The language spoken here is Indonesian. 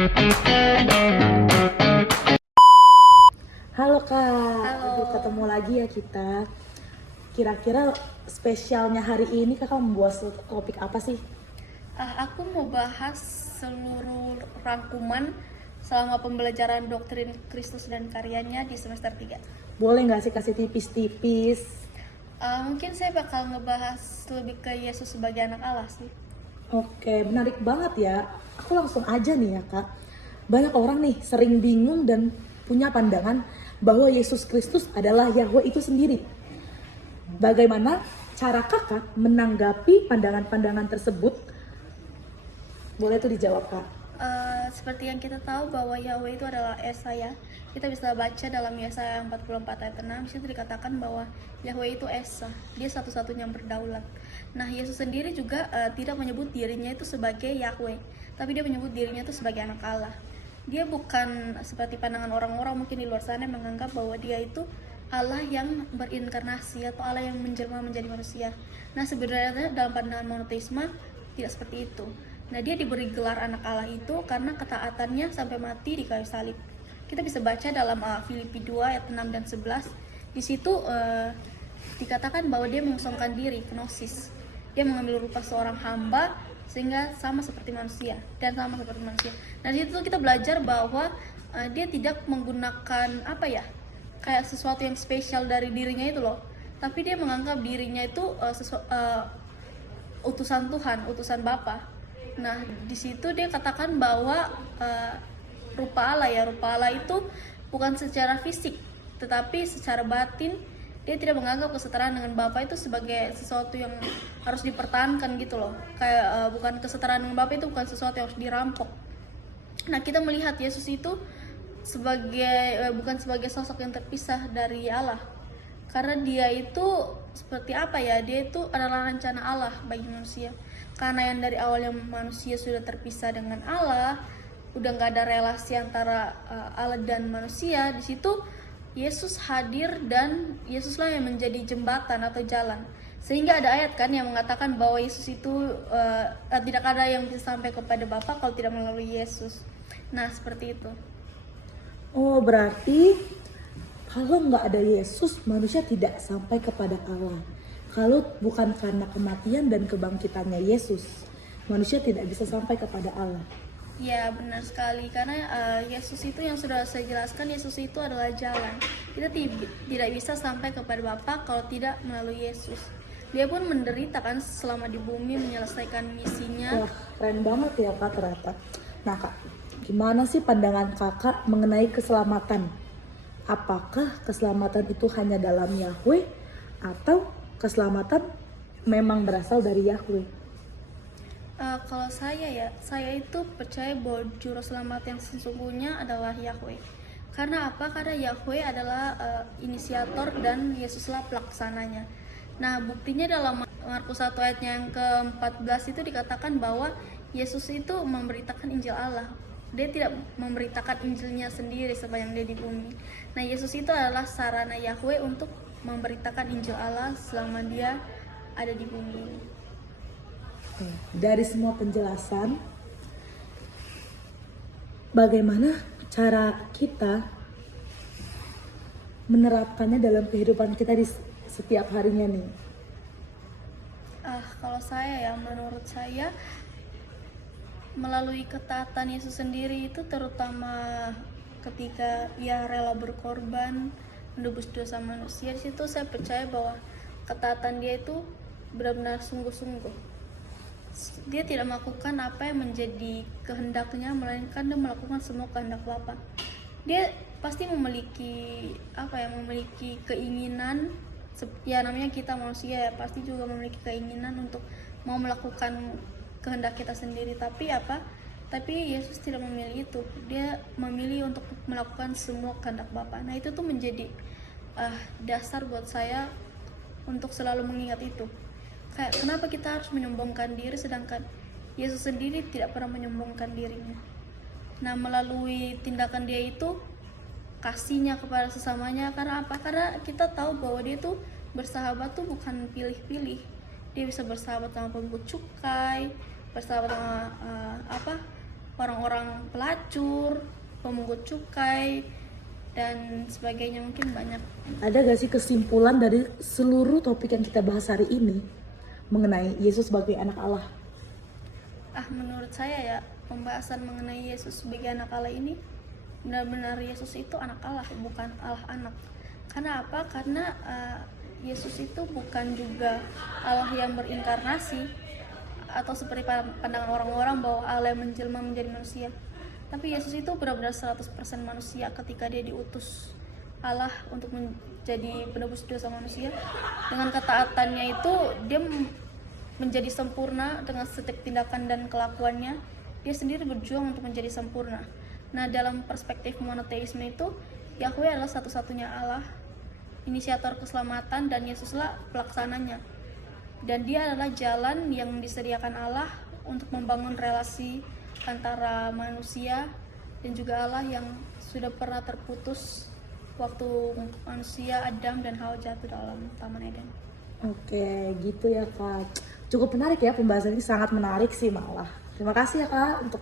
Halo Kak, Halo. aduh ketemu lagi ya kita. Kira-kira spesialnya hari ini Kakak membuat topik apa sih? Aku mau bahas seluruh rangkuman selama pembelajaran doktrin Kristus dan karyanya di semester 3. Boleh nggak sih kasih tipis-tipis? Mungkin saya bakal ngebahas lebih ke Yesus sebagai anak Allah sih. Oke, menarik banget ya. Aku langsung aja nih ya Kak. Banyak orang nih sering bingung dan punya pandangan bahwa Yesus Kristus adalah Yahweh itu sendiri. Bagaimana cara Kakak menanggapi pandangan-pandangan tersebut? Boleh tuh dijawab Kak. Seperti yang kita tahu bahwa Yahweh itu adalah Esa ya. Kita bisa baca dalam Yesaya 44 ayat 6, di situ dikatakan bahwa Yahweh itu Esa, dia satu-satunya yang berdaulat. Nah, Yesus sendiri juga tidak menyebut dirinya itu sebagai Yahweh, tapi dia menyebut dirinya itu sebagai anak Allah. Dia bukan seperti pandangan orang-orang mungkin di luar sana yang menganggap bahwa dia itu Allah yang berinkarnasi atau Allah yang menjelma menjadi manusia. Nah, sebenarnya dalam pandangan monoteisme tidak seperti itu. Nah, dia diberi gelar anak Allah itu karena ketaatannya sampai mati di kayu salib. Kita bisa baca dalam Filipi 2 ayat 6 dan 11. Di situ dikatakan bahwa dia mengosongkan diri, kenosis. Dia mengambil rupa seorang hamba sehingga sama seperti manusia dan sama seperti manusia. Nah, di situ kita belajar bahwa dia tidak menggunakan kayak sesuatu yang spesial dari dirinya itu loh. Tapi dia menganggap dirinya itu utusan Tuhan, utusan Bapa. Nah, di situ dia katakan bahwa rupa Allah itu bukan secara fisik, tetapi secara batin. Dia tidak menganggap kesetaraan dengan Bapa itu sebagai sesuatu yang harus dipertahankan gitu loh. Kayak bukan kesetaraan dengan Bapa itu bukan sesuatu yang harus dirampok. Nah, kita melihat Yesus itu bukan sebagai sosok yang terpisah dari Allah. Karena dia itu seperti dia itu adalah rencana Allah bagi manusia. Karena yang dari awalnya manusia sudah terpisah dengan Allah, udah nggak ada relasi antara Allah dan manusia. Di situ Yesus hadir dan Yesuslah yang menjadi jembatan atau jalan. Sehingga ada ayat kan yang mengatakan bahwa Yesus itu tidak ada yang bisa sampai kepada Bapa kalau tidak melalui Yesus. Nah, seperti itu. Oh, berarti kalau nggak ada Yesus, manusia tidak sampai kepada Allah. Kalau bukan karena kematian dan kebangkitannya Yesus, manusia tidak bisa sampai kepada Allah. Ya, benar sekali. Karena Yesus itu yang sudah saya jelaskan, Yesus itu adalah jalan. Kita tidak bisa sampai kepada Bapa kalau tidak melalui Yesus. Dia pun menderita kan selama di bumi menyelesaikan misinya. Wah, keren banget ya Kak ternyata. Nah Kak, gimana sih pandangan Kakak mengenai keselamatan? Apakah keselamatan itu hanya dalam Yahweh atau keselamatan memang berasal dari Yahweh? Kalau saya itu percaya bahwa juru selamat yang sesungguhnya adalah Yahweh. Karena apa? Karena Yahweh adalah inisiator dan Yesuslah pelaksananya. Nah, buktinya dalam Markus 1 ayatnya yang ke-14 itu dikatakan bahwa Yesus itu memberitakan Injil Allah. Dia tidak memberitakan Injilnya sendiri sepanjang dia di bumi. Nah, Yesus itu adalah sarana Yahweh untuk memberitakan Injil Allah selama dia ada di bumi. Dari semua penjelasan, bagaimana cara kita menerapkannya dalam kehidupan kita di setiap harinya nih? Kalau menurut saya melalui ketaatan Yesus sendiri itu terutama ketika ia rela berkorban menebus dosa manusia. Di situ saya percaya bahwa ketaatan dia itu benar-benar sungguh-sungguh. Dia tidak melakukan apa yang menjadi kehendaknya, melainkan dia melakukan semua kehendak Bapa. Dia pasti memiliki memiliki keinginan. Ya, namanya kita manusia ya, pasti juga memiliki keinginan untuk mau melakukan kehendak kita sendiri. Tapi Yesus tidak memilih itu. Dia memilih untuk melakukan semua kehendak Bapa. Nah, itu tuh menjadi dasar buat saya untuk selalu mengingat itu. Kayak kenapa kita harus menyombongkan diri sedangkan Yesus sendiri tidak pernah menyombongkan dirinya. Nah, melalui tindakan dia itu, kasihnya kepada sesamanya. Karena apa? Karena kita tahu bahwa dia tuh bersahabat tuh bukan pilih-pilih. Dia bisa bersahabat sama pemungut cukai, bersahabat sama orang-orang pelacur, pemungut cukai, dan sebagainya, mungkin banyak. Ada gak sih kesimpulan dari seluruh topik yang kita bahas hari ini mengenai Yesus sebagai anak Allah? Menurut saya ya, pembahasan mengenai Yesus sebagai anak Allah ini, benar-benar Yesus itu anak Allah, bukan Allah anak. Karena apa? Karena Yesus itu bukan juga Allah yang berinkarnasi, atau seperti pandangan orang-orang bahwa Allah yang menjelma menjadi manusia. Tapi Yesus itu benar-benar 100% manusia ketika dia diutus Allah untuk menjadi penebus dosa manusia. Dengan ketaatannya itu dia menjadi sempurna dengan setiap tindakan dan kelakuannya. Dia sendiri berjuang untuk menjadi sempurna. Nah, dalam perspektif monoteisme itu, Yahweh adalah satu-satunya Allah, inisiator keselamatan, dan Yesuslah pelaksananya. Dan dia adalah jalan yang disediakan Allah untuk membangun relasi antara manusia dan juga Allah yang sudah pernah terputus waktu manusia Adam dan Hawa jatuh dalam Taman Eden. Oke, gitu ya Kak. Cukup menarik ya pembahasan ini, sangat menarik sih malah. Terima kasih ya Kak untuk